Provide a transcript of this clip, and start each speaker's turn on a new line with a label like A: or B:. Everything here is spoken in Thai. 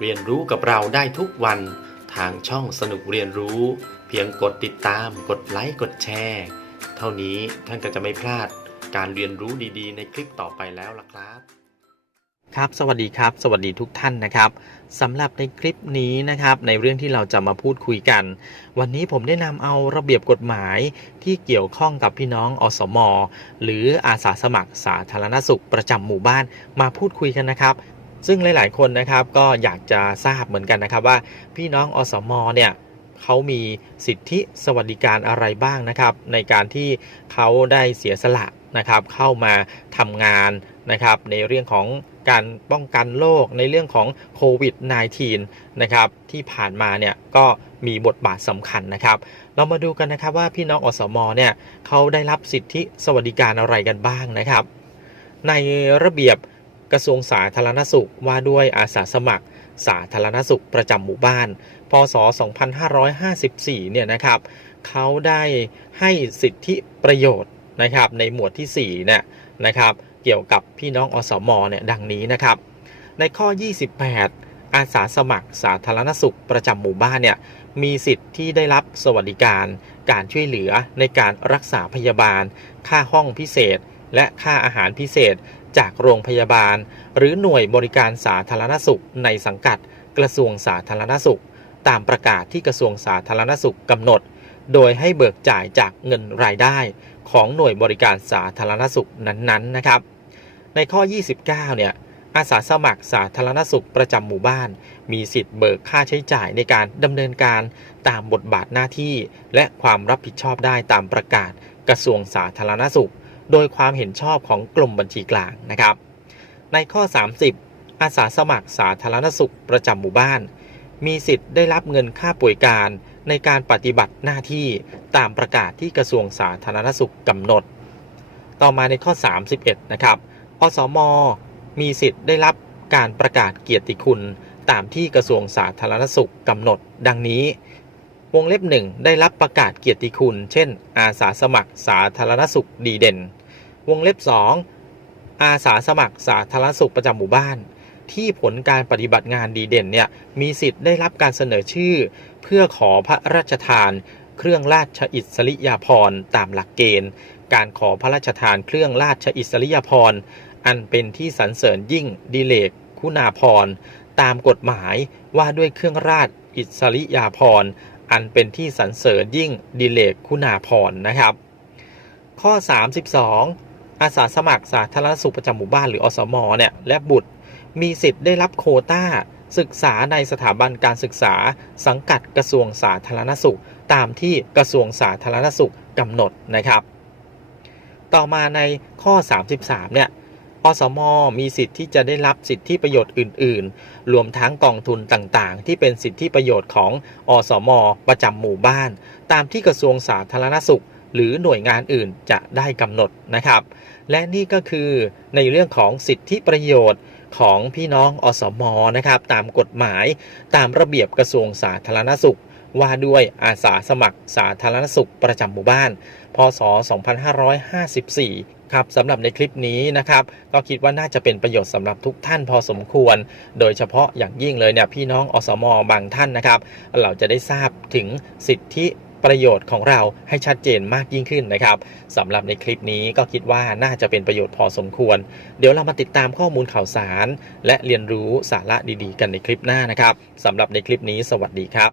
A: เรียนรู้กับเราได้ทุกวันทางช่องสนุกเรียนรู้ เพียงกดติดตาม กดไลค์กดแชร์ เท่านี้ท่านก็จะไม่พลาดการเรียนรู้ดีๆ ในคลิปต่อไปแล้วล่ะครับ
B: ครับ สวัสดีครับ สวัสดีทุกท่านนะครับสำหรับในคลิปนี้นะครับ ในเรื่องที่เราจะมาพูดคุยกัน วันนี้ผมได้นำเอาระเบียบกฎหมายที่เกี่ยวข้องกับพี่น้องอสม หรืออาสาสมัครสาธารณสุขประจำหมู่บ้านมาพูดคุยกันนะครับ ซึ่งหลาย ๆ คนนะครับก็อยากจะทราบเหมือนกันนะครับว่าพี่น้องอสมเนี่ยเขามีสิทธิสวัสดิการอะไรบ้างนะครับ ในการที่เขาได้เสียสละนะครับ เข้ามาทำงานนะครับ ในเรื่องของการป้องกันโรคในเรื่องของโควิด -19 นะครับที่ผ่านมาเนี่ยก็มีบทบาทสำคัญนะครับ เรามาดูกันนะครับว่าพี่น้องอสมเนี่ยเขาได้รับสิทธิสวัสดิการอะไรกันบ้างนะครับ ในระเบียบ กระทรวงสาธารณสุขว่าด้วยอาสาสมัคร สาธารณสุขประจำหมู่บ้าน พศ 2554 เนี่ยนะครับเขาได้ให้สิทธิประโยชน์นะครับในหมวดที่4เนี่ยนะครับเกี่ยวกับพี่น้องอสมเนี่ยดังนี้นะครับ ในข้อ 28 อาสาสมัครสาธารณสุขประจำหมู่บ้านเนี่ยมีสิทธิ์ที่ได้รับสวัสดิการ การช่วยเหลือในการรักษาพยาบาล ค่าห้องพิเศษ และค่าอาหารพิเศษจากโรงพยาบาล หรือหน่วยบริการสาธารณสุขในสังกัดกระทรวงสาธารณสุข ตามประกาศที่กระทรวงสาธารณสุขกำหนด โดยให้เบิกจ่ายจากเงินรายได้ของหน่วยบริการสาธารณสุขนั้นๆนะครับ ในข้อ 29 เนี่ยอาสาสมัครสาธารณสุขประจำหมู่บ้าน มีสิทธิ์เบิกค่าใช้จ่ายในการดำเนินการตามบทบาทหน้าที่ และความรับผิดชอบได้ตามประกาศกระทรวงสาธารณสุข โดยความเห็นชอบของกรมบัญชีกลางนะครับ ในข้อ 30 อาสาสมัครสาธารณสุขประจำหมู่บ้าน มีสิทธิ์ได้รับเงินค่าป่วยการในการปฏิบัติหน้าที่ตามประกาศที่กระทรวงสาธารณสุขกำหนด ต่อมาในข้อ 31 นะครับ อสม มีสิทธิ์ได้รับการประกาศเกียรติคุณตามที่กระทรวงสาธารณสุขกำหนด ดังนี้ วงเล็บหนึ่งได้รับประกาศเกียรติคุณ เช่น อาสาสมัครสาธารณสุขดีเด่น วงเล็บ 2 อาสาสมัครสาธารณสุขประจำหมู่บ้าน ที่ผลการปฏิบัติงานดีเด่นเนี่ยมีสิทธิ์ได้รับการเสนอชื่อ เพื่อขอพระราชทาน เครื่องราชอิสริยาภรณ์ตามหลักเกณฑ์ การขอพระราชทานเครื่องราชอิสริยาภรณ์อันเป็นที่สรรเสริญยิ่งดิเลกคุณาภรณ์ตามกฎหมายว่าด้วยเครื่องราชอิสริยาภรณ์ อันเป็นที่สรรเสริญยิ่งดิเลกคุณาภรนะครับ ข้อ 32 อาสาสมัครสาธารณสุขประจำหมู่บ้านหรืออสมเนี่ยและบุตรมีสิทธิ์ได้รับโควต้า ศึกษาในสถาบันการศึกษา สังกัดกระทรวงสาธารณสุข ตามที่กระทรวงสาธารณสุขกำหนดนะครับ ต่อมาในข้อ 33เนี่ย อสมมีสิทธิ์ที่จะได้รับสิทธิประโยชน์อื่น ๆ รวมทั้งกองทุนต่างๆ ที่เป็นสิทธิประโยชน์ของอสม ประจำหมู่บ้าน ตามที่กระทรวงสาธารณสุข หรือหน่วยงานอื่นจะได้กำหนดนะครับ และนี่ก็คือในเรื่องของสิทธิประโยชน์ของพี่น้องอสมนะครับ ตามกฎหมายตามระเบียบกระทรวงสาธารณสุข ว่าด้วยอาสาสมัครสาธารณสุขประจำหมู่บ้าน พศ 2554ครับสำหรับในคลิปนี้นะครับก็คิดว่าน่าจะเป็นประโยชน์สำหรับทุกท่านพอสมควร โดยเฉพาะอย่างยิ่งเลยเนี่ยพี่น้องอสมบางท่านนะครับ เราจะได้ทราบถึงสิทธิประโยชน์ของเราให้ชัดเจนมากยิ่งขึ้นนะครับสำหรับในคลิปนี้ก็คิดว่าน่าจะเป็นประโยชน์พอสมควร เดี๋ยวเรามาติดตามข้อมูลข่าวสาร และเรียนรู้สาระดีๆ กันในคลิปหน้านะครับสำหรับในคลิปนี้สวัสดีครับ